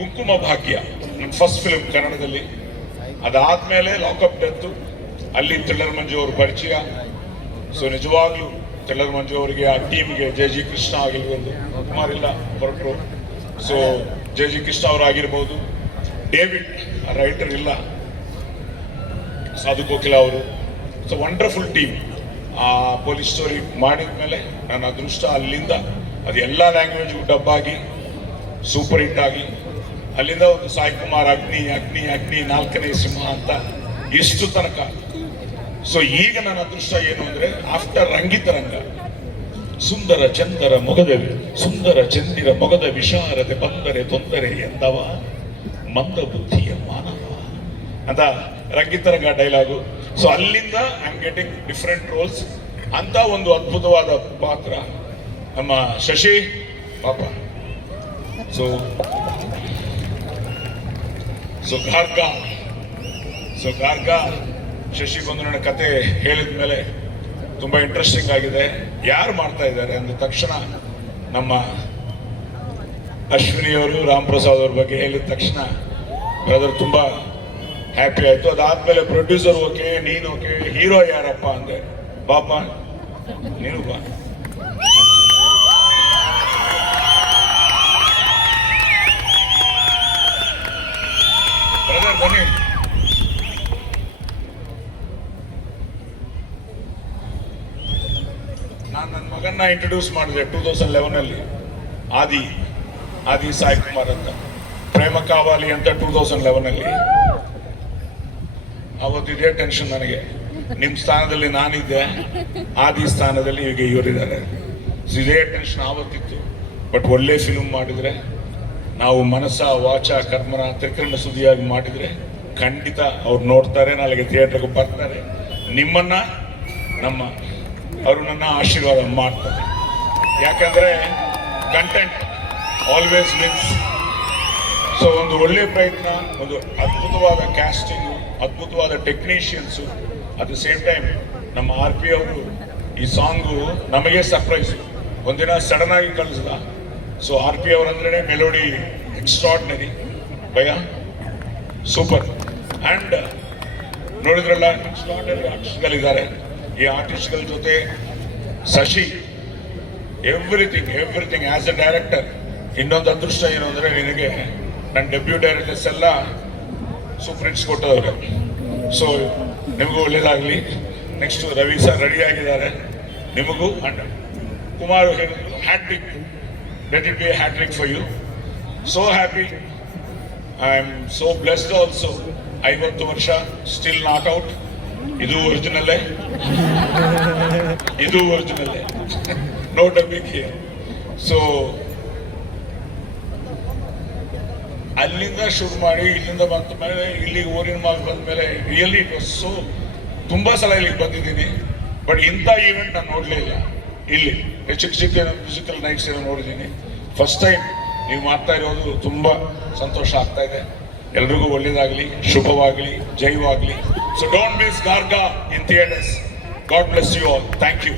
ಕುಂಕುಮ ಭಾಗ್ಯ ನನ್ನ first film ಕನ್ನಡದಲ್ಲಿ. ಅದಾದ್ಮೇಲೆ ಲಾಕಪ್ ಡೆತ್, ಅಲ್ಲಿ ಥ್ರಿಲ್ಲರ್ ಮಂಜು ಅವರು ಪರಿಚಯ. ಸೊ ನಿಜವಾಗ್ಲೂ ಥ್ರಿಲ್ಲರ್ ಮಂಜು ಅವರಿಗೆ, ಆ ಟೀಮ್ಗೆ, ಜಿ ಕೃಷ್ಣ ಆಗಿರ್ಬೋದು, ಕುಮಾರಿಲ್ಲ ಹೊರಟರು. ಸೊ ಜಿ ಕೃಷ್ಣ ಅವರಾಗಿರ್ಬೋದು, ಡೇವಿಡ್ ರೈಟರ್ ಇಲ್ಲ, ಸಾಧು ಕೋಕಿಲ ಅವರು. So wonderful team. ಆ ಪೊಲೀಸ್ ಸ್ಟೋರಿ ಮಾಡಿದ ಮೇಲೆ ನನ್ನ ಅದೃಷ್ಟ ಅಲ್ಲಿಂದ ಅದು ಎಲ್ಲ ಲ್ಯಾಂಗ್ವೇಜ್ಗೂ ಡಬ್ ಆಗಿ ಸೂಪರ್ ಹಿಟ್ ಆಗಿ, ಅಲ್ಲಿಂದ ಒಂದು ಸಾಯಿ ಕುಮಾರ್ ಅಗ್ನಿ ಅಗ್ನಿ ಅಗ್ನಿ ನಾಲ್ಕನೇ ಸಿಂಹ ಅಂತ ಇಷ್ಟು ತನಕ. ಸೊ ಈಗ ನನ್ನ ಅದೃಷ್ಟ ಏನು ಅಂದ್ರೆ, ಆಫ್ಟರ್ ರಂಗಿತರಂಗ, ಸುಂದರ ಚಂದರ ಮೊಗದ ಸುಂದರ ಚಂದಿರ ಮೊಗದ ವಿಶಾರದೆ ಬಂದರೆ ತೊಂದರೆ ಎಂದವ ಮಂದ ಬುದ್ಧಿಯ ಮಾನವ ಅಂತ ರಂಗಿತರಂಗ ಡೈಲಾಗು. ಸೊ ಅಲ್ಲಿಂದ I am getting different rolls ಅಂತ ಒಂದು ಅದ್ಭುತವಾದ ಪಾತ್ರ ನಮ್ಮ ಶಶಿ ಪಾಪ. ಸೊ ಗಾರ್ಗ ಶಶಿ ಬಂದು ನನ್ನ ಕತೆ ಹೇಳಿದ ಮೇಲೆ ತುಂಬಾ ಇಂಟ್ರೆಸ್ಟಿಂಗ್ ಆಗಿದೆ. ಯಾರು ಮಾಡ್ತಾ ಇದ್ದಾರೆ ಅಂದ ತಕ್ಷಣ ನಮ್ಮ ಅಶ್ವಿನಿಯವರು, ರಾಮ್ ಪ್ರಸಾದ್ ಅವ್ರ ಬಗ್ಗೆ ಹೇಳಿದ ತಕ್ಷಣ ಬ್ರದರ್ ತುಂಬಾ ಹ್ಯಾಪಿ ಆಯ್ತು. ಅದಾದ್ಮೇಲೆ ಪ್ರೊಡ್ಯೂಸರ್ ಓಕೆ, ನೀನು ಓಕೆ, ಹೀರೋ ಯಾರಪ್ಪ ಅಂದೆ. ಬಾಪ ನೀನು ಬಾ. ಬ್ರದರ್ ಬನ್ನಿ. ನಾನು ನನ್ನ ಮಗನ್ನ ಇಂಟ್ರೊಡ್ಯೂಸ್ ಮಾಡಿದೆ 2011 ಆದಿ ಸಾಯಿ ಕುಮಾರ್ ಅಂತ, ಪ್ರೇಮ ಕಾವಾಲಿ ಅಂತ 2011. ಅವತ್ತು ಇದೇ ಟೆನ್ಷನ್ ನನಗೆ, ನಿಮ್ಮ ಸ್ಥಾನದಲ್ಲಿ ನಾನಿದ್ದೆ, ಆದಿ ಸ್ಥಾನದಲ್ಲಿ ಈಗ ಇವರಿದ್ದಾರೆ. ಇದೇ ಟೆನ್ಷನ್ ಆವತ್ತಿತ್ತು. ಬಟ್ ಒಳ್ಳೆ ಫಿಲ್ಮ್ ಮಾಡಿದ್ರೆ, ನಾವು ಮನಸ್ಸ ವಾಚ ಕರ್ಮನ ತ್ರಿಕರಣ ಸುದಿಯಾಗಿ ಮಾಡಿದ್ರೆ ಖಂಡಿತ ಅವ್ರು ನೋಡ್ತಾರೆ, ನಾಳೆಗೆ ಥಿಯೇಟರ್ಗೆ ಬರ್ತಾರೆ. ನಿಮ್ಮನ್ನ ನಮ್ಮ ನನ್ನ ಆಶೀರ್ವಾದ ಮಾಡ್ತಾರೆ. ಯಾಕಂದ್ರೆ ಕಂಟೆಂಟ್ ಆಲ್ವೇಸ್ ವಿನ್ಸ್. ಸೊ ಒಂದು ಒಳ್ಳೆ ಪ್ರಯತ್ನ, ಒಂದು ಅದ್ಭುತವಾದ ಕ್ಯಾಸ್ಟಿಂಗು, ಅದ್ಭುತವಾದ technicians. At the same time ನಮ್ಮ RP ಅವರು ಈ ಸಾಂಗು ನಮಗೆ ಸರ್ಪ್ರೈಸು. ಒಂದಿನ ಸಡನ್ ಆಗಿ ಕಳಿಸ್ದ. ಸೊ RP ಅವರಂದ್ರೆ ಮೆಲೋಡಿ ಎಕ್ಸ್ಟ್ರಾರ್ಡಿನರಿ ಭಯ, ಸೂಪರ್. ಅಂಡ್ ನೋಡಿದ್ರಲ್ಲ, ಎಕ್ಸ್ಟ್ರಾರ್ಡಿನರಿ ಆರ್ಟಿಸ್ಟ್ಗಳಿದ್ದಾರೆ. ಈ ಆರ್ಟಿಸ್ಟ್ಗಳ ಜೊತೆ Shashi, everything as a director. ಇನ್ನೊಂದು ಅದೃಷ್ಟ ಏನು ಅಂದ್ರೆ, ನಿನಗೆ ನನ್ನ ಡೆಬ್ಯೂ ಡೈರೆಕ್ಟರ್ಸ್ ಎಲ್ಲ ಸೂಪರ್ ಹಿಟ್ಸ್ ಕೊಟ್ಟವ್ರೆ. ಸೊ ನಿಮಗೂ ಒಳ್ಳೇದಾಗಲಿ. ನೆಕ್ಸ್ಟ್ ರವಿ ಸರ್ ರೆಡಿ ಆಗಿದ್ದಾರೆ, ನಿಮಗೂ. And Kumar hattrick, let it be a hattrick for you. So happy. I am so blessed also. 50 ವರ್ಷ ಸ್ಟಿಲ್ ನಾಟ್ ಔಟ್. ಇದು ಒರಿಜಿನಲ್ಲೇ ನೋ ಡಬ್ಬಿಂಗ್ ಹಿಯರ್. ಸೊ ಅಲ್ಲಿಂದ ಶುರು ಮಾಡಿ ಇಲ್ಲಿಂದ ಬಂದ ಮೇಲೆ ಇಲ್ಲಿಗೆ ಊರಿನ ಮಾಲ್ ಬಂದ ಮೇಲೆ ರಿಯಲಿ ಇಟ್ ವಾಸ್ ಸೋ. ತುಂಬಾ ಸಲ ಇಲ್ಲಿಗೆ ಬಂದಿದ್ದೀನಿ, ಬಟ್ ಇಂಥ ಈವೆಂಟ್ ನಾನು ನೋಡಲೇ ಇಲ್ಲ. ಇಲ್ಲಿ ಚಿಕ್ಕ ಮ್ಯೂಸಿಕಲ್ ನೈಟ್ಸ್ ಏನೋ ನೋಡಿದ್ದೀನಿ. ಫಸ್ಟ್ ಟೈಮ್ ನೀವು ಮಾಡ್ತಾ ಇರೋದು ತುಂಬಾ ಸಂತೋಷ ಆಗ್ತಾ ಇದೆ. ಎಲ್ರಿಗೂ ಒಳ್ಳೇದಾಗಲಿ, ಶುಭವಾಗಲಿ, ಜೈವಾಗಲಿ. So don't miss Garga in theatres. God bless you all. Thank you.